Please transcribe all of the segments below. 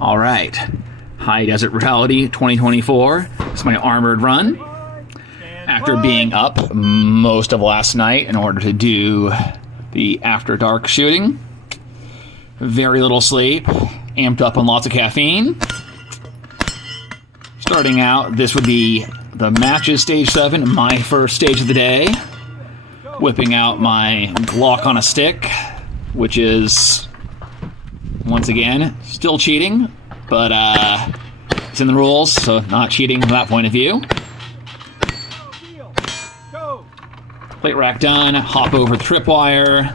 All right, High Desert Brutality 2024. It's my armored run. After being up most of last night in order to do the after dark shooting, very little sleep, amped up on lots of caffeine. Starting out, this would be the matches stage 7, my first stage of the day. Whipping out my Glock on a stick, which is, once again, still cheating, but it's in the rules, so not cheating from that point of view. Plate rack done, hop over the tripwire,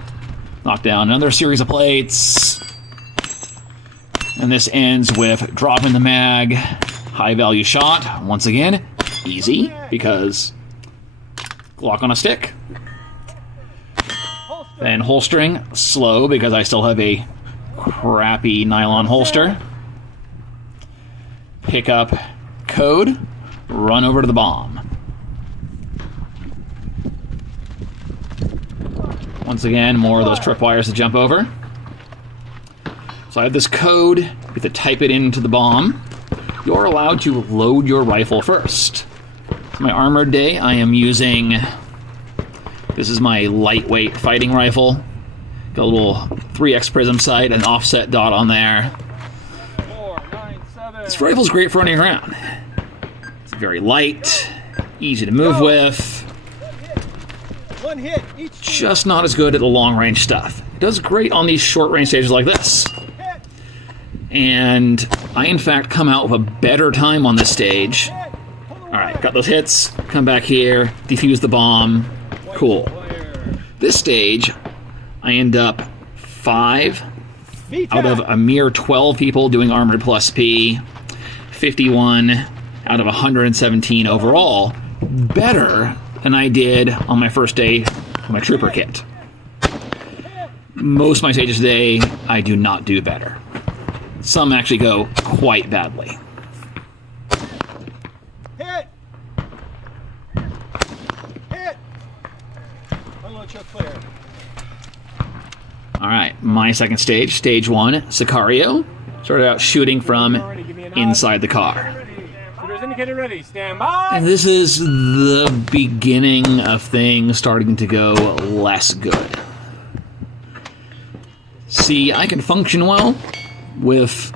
knock down another series of plates, and this ends with dropping the mag, high value shot, once again, easy, because Glock on a stick. Then holstering, slow, because I still have a crappy nylon holster. Pick up code, run over to the bomb. Once again, more of those tripwires to jump over. So I have this code, you have to type it into the bomb. You're allowed to load your rifle first. For my armored day, I am using, this is my lightweight fighting rifle. Got a little 3x prism sight, an offset dot on there. This rifle's great for running around. It's very light, easy to move with. Just not as good at the long range stuff. It does great on these short range stages like this. And I in fact come out with a better time on this stage. Alright, got those hits, come back here, defuse the bomb. Cool. This stage, I end up 5 out of a mere 12 people doing Armored Plus P, 51 out of 117 overall, better than I did on my first day with my Trooper kit. Most of my stages today, I do not do better. Some actually go quite badly. Hit! Hit! Clear. Alright, my second stage, stage 1, Sicario. Started out shooting from inside the car. Shooters indicated ready, stand by! And this is the beginning of things starting to go less good. See, I can function well with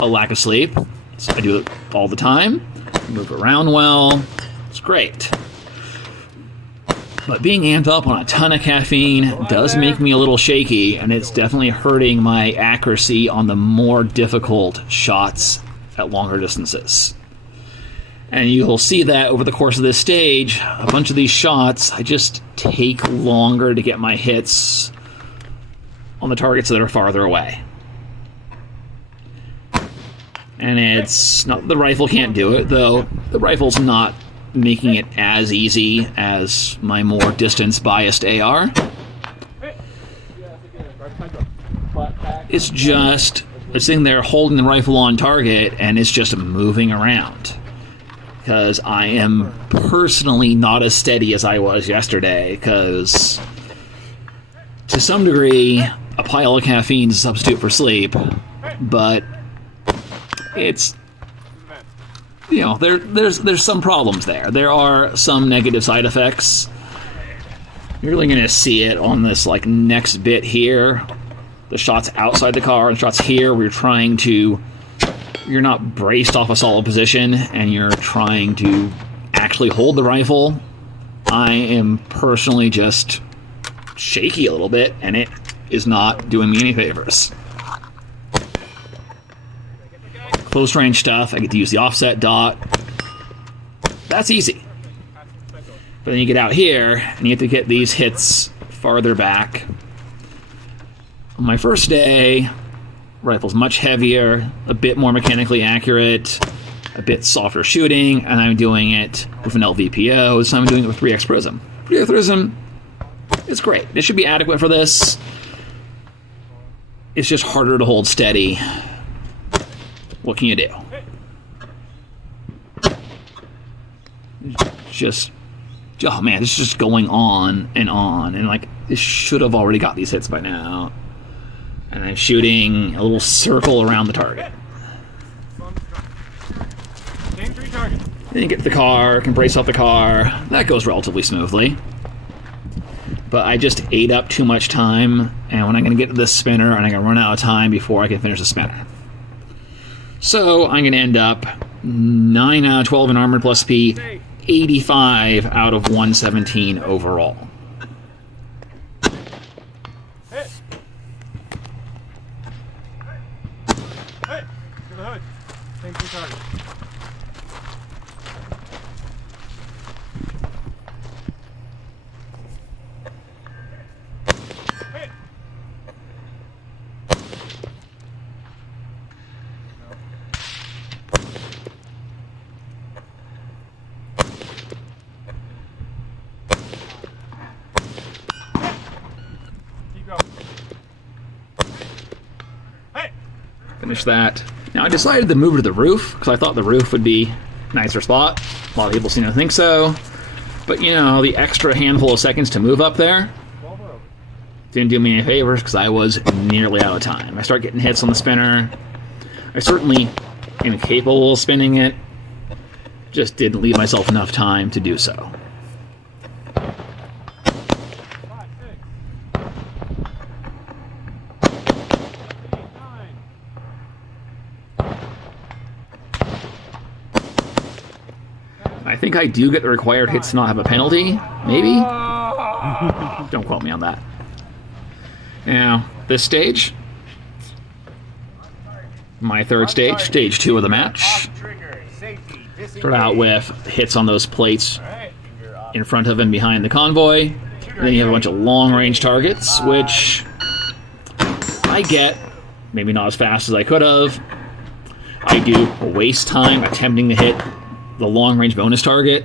a lack of sleep. So I do it all the time. Move around well. It's great. But being amped up on a ton of caffeine does make me a little shaky, and it's definitely hurting my accuracy on the more difficult shots at longer distances. And you'll see that over the course of this stage, a bunch of these shots, I just take longer to get my hits on the targets that are farther away. And it's not, the rifle can't do it, though the rifle's not making it as easy as my more distance-biased AR. It's just sitting there holding the rifle on target, and it's just moving around. Because I am personally not as steady as I was yesterday, because to some degree, a pile of caffeine is a substitute for sleep, but it's, you know, there's some problems there. There are some negative side effects. You're really going to see it on this like next bit here. The shots outside the car and shots here where you're not braced off a solid position and you're trying to actually hold the rifle. I am personally just shaky a little bit, and it is not doing me any favors. Close range stuff, I get to use the offset dot. That's easy. But then you get out here, and you have to get these hits farther back. On my first day, rifle's much heavier, a bit more mechanically accurate, a bit softer shooting, and I'm doing it with an LVPO, so I'm doing it with 3x Prism. 3x Prism is great. It should be adequate for this. It's just harder to hold steady. What can you do? Just, oh man, it's just going on, and like, this should have already got these hits by now. And I'm shooting a little circle around the target. Same 3 targets. Then you get to the car, can brace off the car. That goes relatively smoothly. But I just ate up too much time, and when I'm going to get to this spinner, and I'm going to run out of time before I can finish the spinner. So I'm going to end up 9 out of 12 in Armored plus P, 85 out of 117 overall. Hit. Hit. To the hood. Same 3 targets. Hit. Keep going. Hey. Finish that. Now I decided to move to the roof because I thought the roof would be a nicer spot. A lot of people seem to think so. But you know, the extra handful of seconds to move up there didn't do me any favors because I was nearly out of time. I start getting hits on the spinner. I certainly am capable of spinning it. Just didn't leave myself enough time to do so. 5, 6. 9. I think I do get the required hits to not have a penalty. Maybe? Don't quote me on that. Now, this stage, my third stage, stage 2 of the match. Start out with hits on those plates in front of and behind the convoy. And then you have a bunch of long-range targets, which I get, maybe not as fast as I could have. I do waste time attempting to hit the long-range bonus target,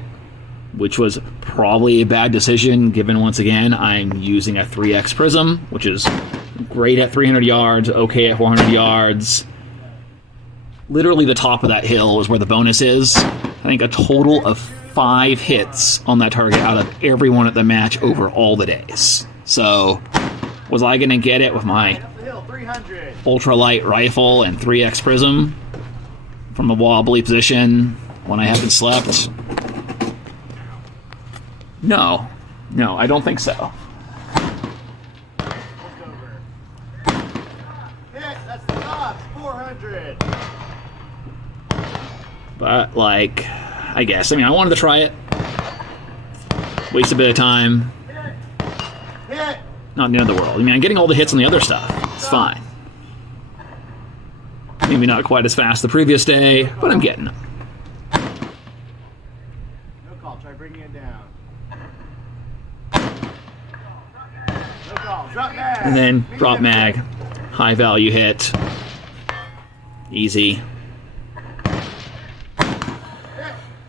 which was probably a bad decision, given, once again, I'm using a 3x prism, which is great at 300 yards, okay at 400 yards. Literally the top of that hill is where the bonus is. I think a total of 5 hits on that target out of everyone at the match over all the days. So, was I going to get it with my ultralight rifle and 3x prism from a wobbly position when I haven't slept? No, I don't think so. That's the top, 400. But, like, I guess. I mean, I wanted to try it. Waste a bit of time. Hit. Not the end of the world. I mean, I'm getting all the hits on the other stuff. It's fine. Maybe not quite as fast the previous day, but I'm getting them. No call, try bringing it down. No call, drop mag. And then drop mag. High value hit. Easy.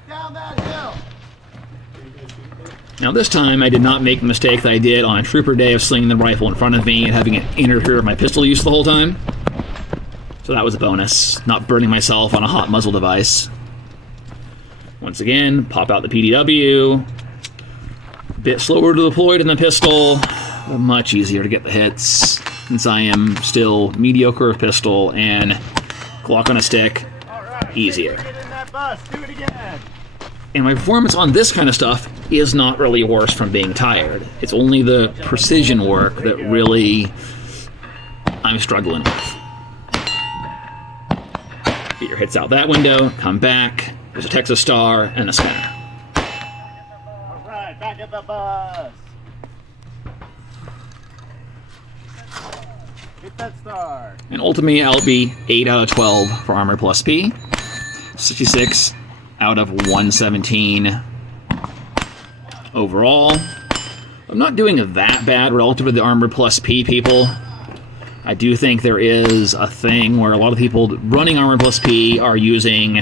Down that hill. Now this time I did not make the mistake that I did on a trooper day of slinging the rifle in front of me and having it interfere with my pistol use the whole time. So that was a bonus. Not burning myself on a hot muzzle device. Once again, pop out the PDW. Bit slower to deploy than the pistol, but much easier to get the hits, since I am still mediocre with pistol, and Glock on a stick, easier. Get in that bus, do it again. And my performance on this kind of stuff is not really worse from being tired. It's only the precision work that really I'm struggling with. Get your hits out that window, come back, there's a Texas Star, and a spinner. Alright, back at the bus. Hit that star. And ultimately, I'll be 8 out of 12 for Armor plus P, 66 out of 117 overall. I'm not doing that bad relative to the Armor plus P people. I do think there is a thing where a lot of people running Armor plus P are using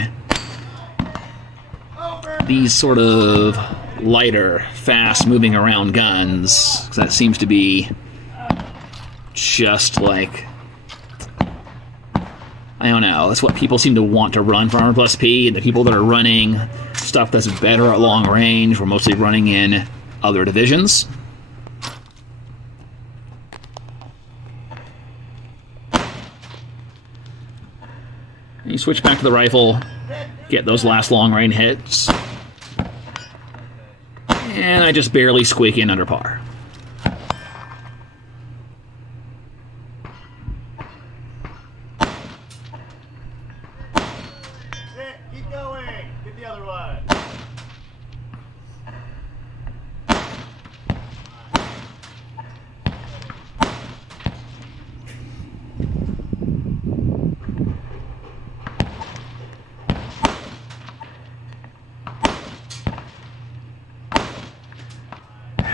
these sort of lighter, fast moving around guns. That seems to be just like, I don't know, that's what people seem to want to run for Armor plus P. And the people that are running stuff that's better at long range were mostly running in other divisions. And you switch back to the rifle, get those last long-range hits. And I just barely squeak in under par. Keep going. Get the other one.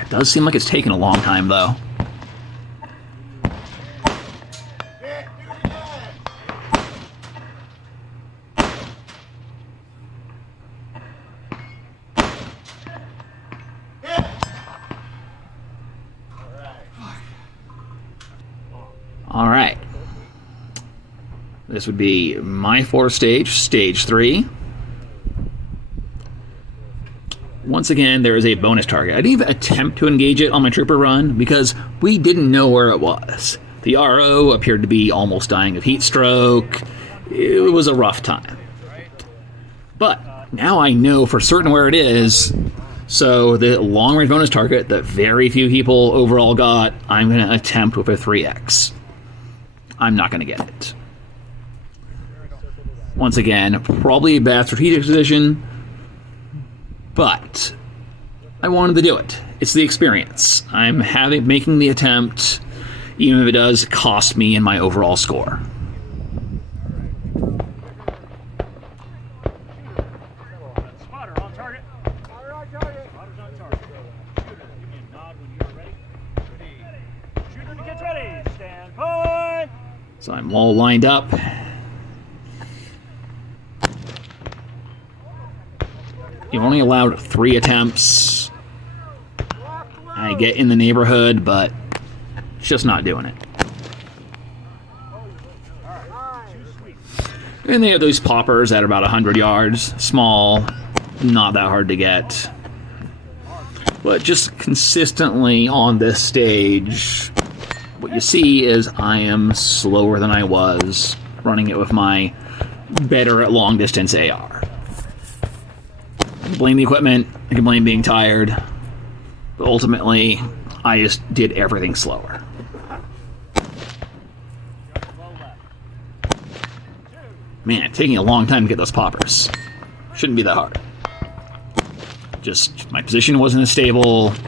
It does seem like it's taken a long time, though. All right. This would be my fourth stage, stage 3. Once again, there is a bonus target. I didn't even attempt to engage it on my trooper run because we didn't know where it was. The RO appeared to be almost dying of heat stroke. It was a rough time. But now I know for certain where it is, so the long-range bonus target that very few people overall got, I'm going to attempt with a 3X. I'm not going to get it. Once again, probably a bad strategic decision, but I wanted to do it. It's the experience. I'm making the attempt, even if it does cost me in my overall score. Spotter on target. Spotter on target. Spotter's on target. Shooter, give me a nod when you're ready. Ready. Shooter gets ready. Stand by. So I'm all lined up. You're only allowed 3 attempts. I get in the neighborhood, but it's just not doing it. And they have those poppers at about 100 yards. Small, not that hard to get. But just consistently on this stage, what you see is I am slower than I was running it with my better at long distance AR. I can blame the equipment, I can blame being tired, but ultimately, I just did everything slower. Man, taking a long time to get those poppers. Shouldn't be that hard. Just, my position wasn't as stable. 4.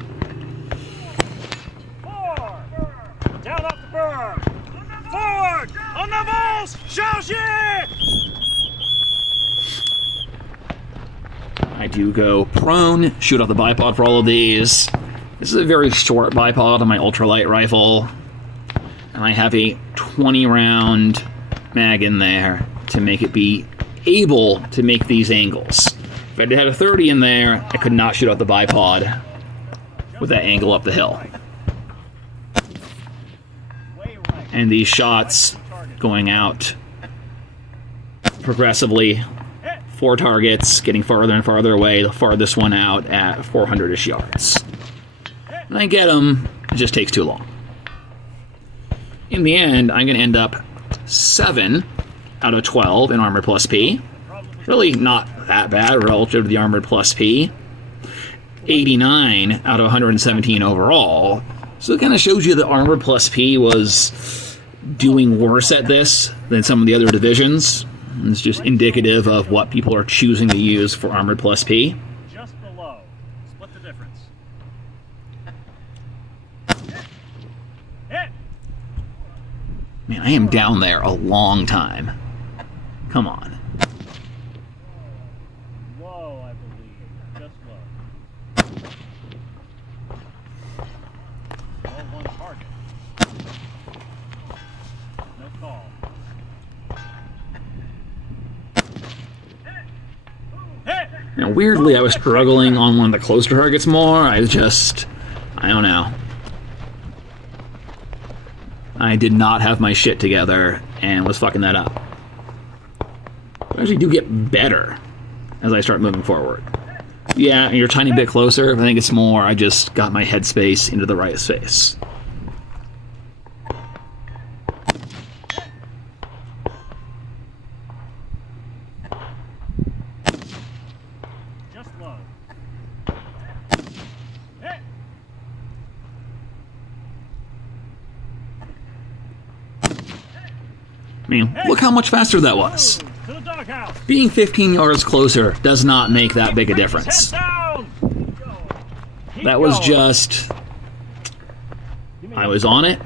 Down off the berm. Forward. On the balls. Show shit. I do go prone, shoot off the bipod for all of these. This is a very short bipod on my ultralight rifle. And I have a 20-round mag in there to make it be able to make these angles. If I had a 30 in there, I could not shoot off the bipod with that angle up the hill. And these shots going out progressively. 4 targets, getting farther and farther away, the farthest one out at 400-ish yards. And I get them, it just takes too long. In the end, I'm going to end up 7 out of 12 in Armored Plus P. Really not that bad relative to the Armored Plus P. 89 out of 117 overall. So it kind of shows you that Armored Plus P was doing worse at this than some of the other divisions. It's just indicative of what people are choosing to use for Armored Plus P. Just below. Split the difference. Hit. Man, I am down there a long time. Come on. Low, I believe. Just low. Low one target. No call. Now, weirdly, I was struggling on one of the closer targets more. I don't know. I did not have my shit together and was fucking that up. I actually do get better as I start moving forward. Yeah, you're a tiny bit closer, but I think it's more I just got my headspace into the right space. mean, look how much faster that was. To the doghouse. Being 15 yards closer does not make that big a difference. Head down. Keep That was going. just... I was on it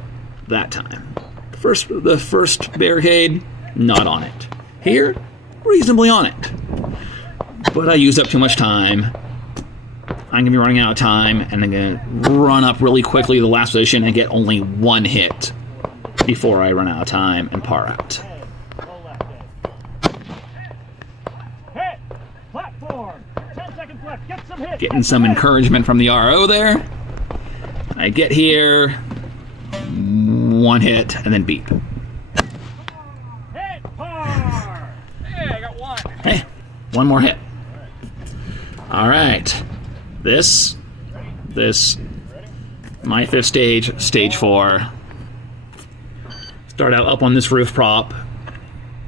that time. The first barricade, not on it. Here, reasonably on it. But I used up too much time. I'm going to be running out of time, and I'm going to run up really quickly to the last position and get only one hit before I run out of time and par out. Low left head. Hit. Platform. 10 seconds left. Get some hits. Getting some encouragement from the RO there. I get here, one hit, and then beep. Hit. Par. Hey, I got one. Hey, one more hit. All right. This, my fifth stage, stage 4. Start out up on this roof prop,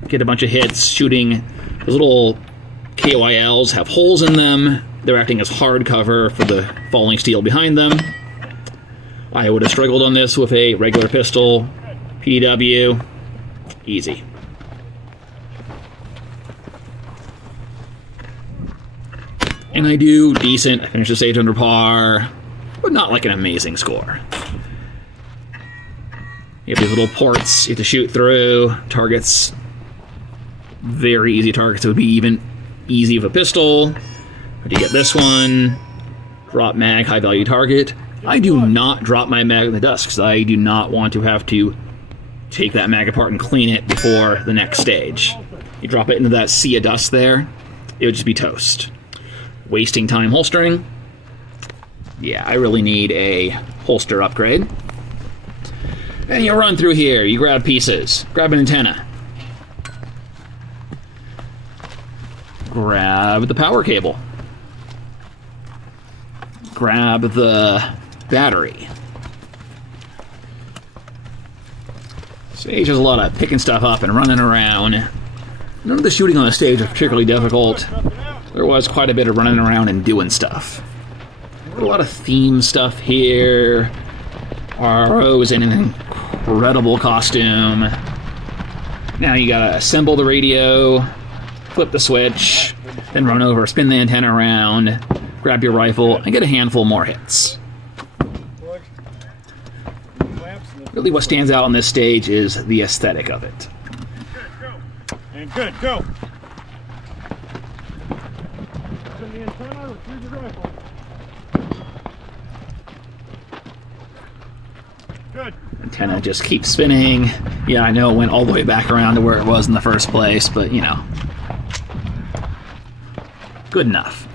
get a bunch of hits, shooting. Those little KOILs have holes in them. They're acting as hard cover for the falling steel behind them. I would have struggled on this with a regular pistol, PW, easy. And I do decent. I finish the stage under par, but not like an amazing score. You have these little ports you have to shoot through. Targets, very easy targets. It would be even easy with a pistol. But you get this one, drop mag, high value target. I do not drop my mag in the dust because I do not want to have to take that mag apart and clean it before the next stage. You drop it into that sea of dust there, it would just be toast. Wasting time holstering. Yeah, I really need a holster upgrade. And you run through here, you grab pieces, grab an antenna. Grab the power cable. Grab the battery. Stage has a lot of picking stuff up and running around. None of the shooting on the stage was particularly difficult. There was quite a bit of running around and doing stuff. A lot of theme stuff here. RO's in an incredible costume. Now you gotta assemble the radio, flip the switch, then run over, spin the antenna around, grab your rifle, and get a handful more hits. Really what stands out on this stage is the aesthetic of it. And good, go. Send the antenna, retrieve your rifle. Good. Antenna just keeps spinning. Yeah, I know it went all the way back around to where it was in the first place, but you know. Good enough.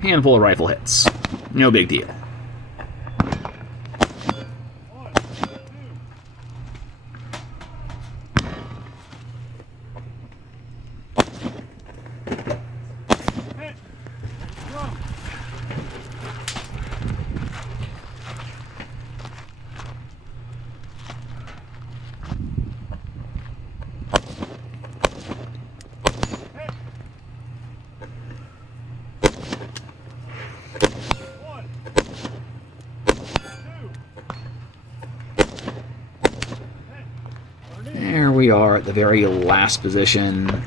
Handful of rifle hits. No big deal. There we are at the very last position.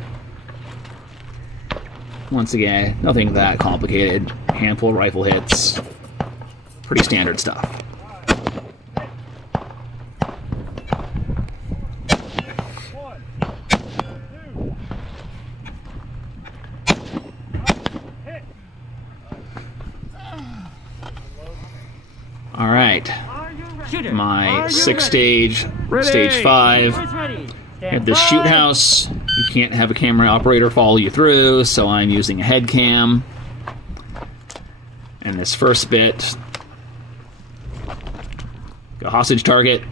Once again, nothing that complicated. Handful of rifle hits. Pretty standard stuff. All right. My sixth stage, stage 5. At the shoot house, you can't have a camera operator follow you through, so I'm using a head cam. And this first bit, go hostage target,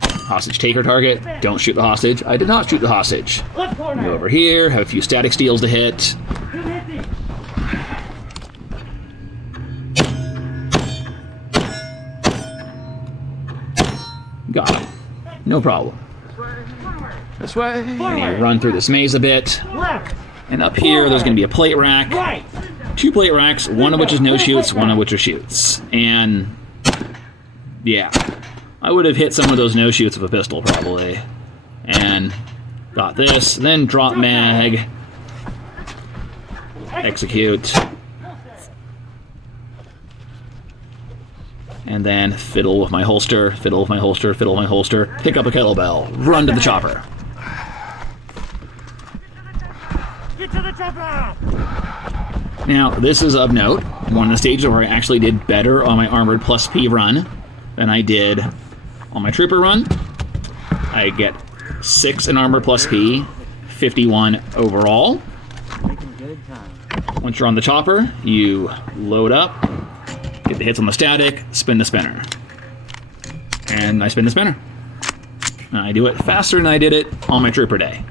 hostage taker target, don't shoot the hostage. I did not shoot the hostage. Go over here, have a few static steals to hit. Got him. No problem. This way. And you run through this maze a bit. And up here, there's going to be a plate rack. 2 plate racks, one of which is no shoots, one of which are shoots. And Yeah. I would have hit some of those no-shoots with a pistol, probably. And got this. Then drop mag. Execute. And then fiddle with my holster, fiddle with my holster, fiddle with my holster. Pick up a kettlebell. Run to the chopper. Get to the chopper! Now, this is of note. One of the stages where I actually did better on my Armored Plus P run than I did on my Trooper run. I get 6 in Armored Plus P, 51 overall. Once you're on the chopper, you load up, get the hits on the static, spin the spinner. And I spin the spinner. And I do it faster than I did it on my Trooper day.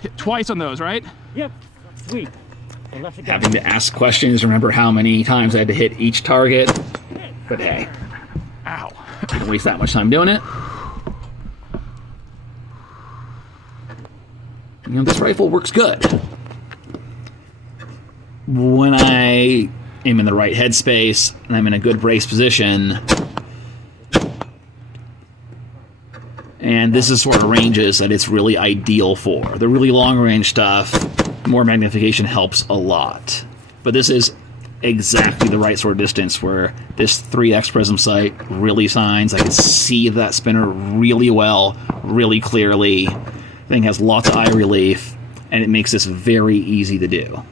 Hit twice on those, right? Yep. Sweet. Having to ask questions, remember how many times I had to hit each target. But hey. Ow. Didn't waste that much time doing it. You know, this rifle works good. When I am in the right headspace and I'm in a good brace position, and this is sort of ranges that it's really ideal for. The really long range stuff, more magnification helps a lot. But this is exactly the right sort of distance where this 3x prism sight really shines. I can see that spinner really well, really clearly. The thing has lots of eye relief, and it makes this very easy to do.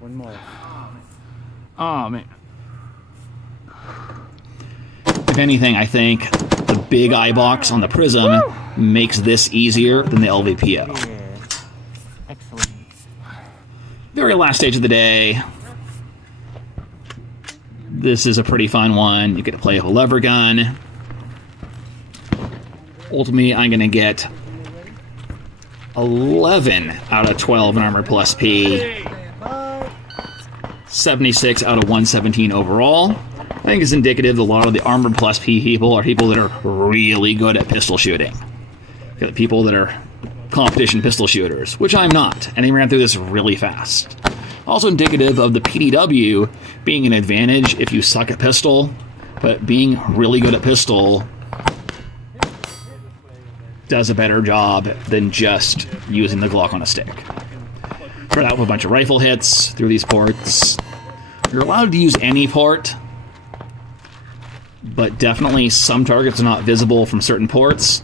One more. Oh, man. If anything, I think the big eye box on the prism makes this easier than the LVPO. Yeah. Excellent. Very last stage of the day. This is a pretty fun one. You get to play with a lever gun. Ultimately, I'm going to get 11 out of 12 in Armor Plus P. 76 out of 117 overall. I think it's indicative that a lot of the Armored Plus P people are people that are really good at pistol shooting. The people that are competition pistol shooters, which I'm not, and they ran through this really fast. Also indicative of the PDW being an advantage if you suck at pistol, but being really good at pistol does a better job than just using the Glock on a stick. Start out with a bunch of rifle hits through these ports. You're allowed to use any port, but definitely some targets are not visible from certain ports.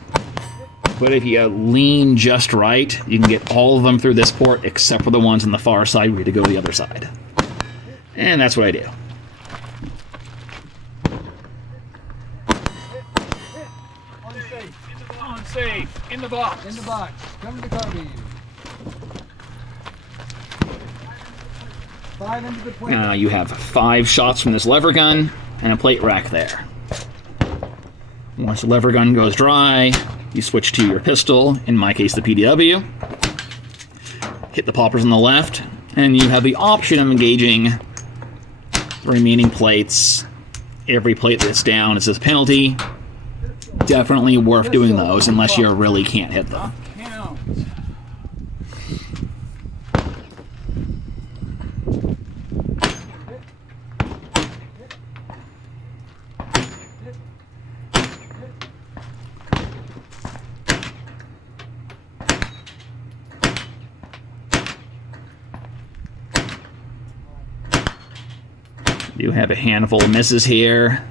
But if you lean just right, you can get all of them through this port except for the ones on the far side where you have to go to the other side. And that's what I do. Unsafe. In the box. In the box. Come to the carbine. 5 into the plate. Now you have 5 shots from this lever gun and a plate rack there. Once the lever gun goes dry, you switch to your pistol, in my case the PDW. Hit the poppers on the left, and you have the option of engaging the remaining plates. Every plate that's down is a penalty. Definitely worth doing those unless you really can't hit them. Do have a handful of misses here.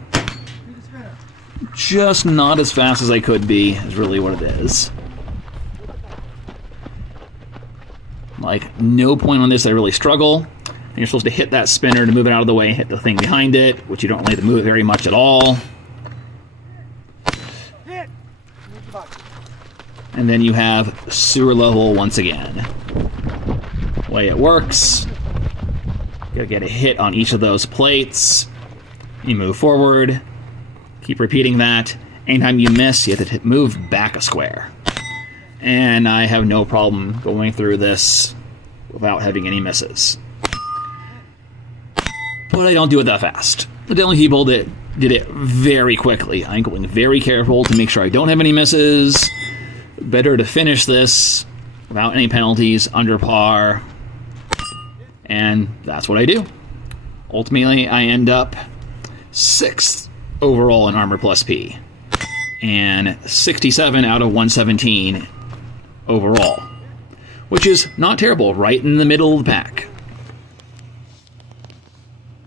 Just not as fast as I could be, is really what it is. Like, no point on this I really struggle. And you're supposed to hit that spinner to move it out of the way and hit the thing behind it, which you don't really have to move it very much at all. And then you have sewer level once again. The way it works, you gotta get a hit on each of those plates. You move forward. Keep repeating that. Anytime you miss, you have to move back a square. And I have no problem going through this without having any misses. But I don't do it that fast. The only people that did it very quickly. I'm going very careful to make sure I don't have any misses. better to finish this without any penalties, under par, and that's what I do. Ultimately, I end up 6th overall in Armor Plus P, and 67 out of 117 overall, which is not terrible, right in the middle of the pack.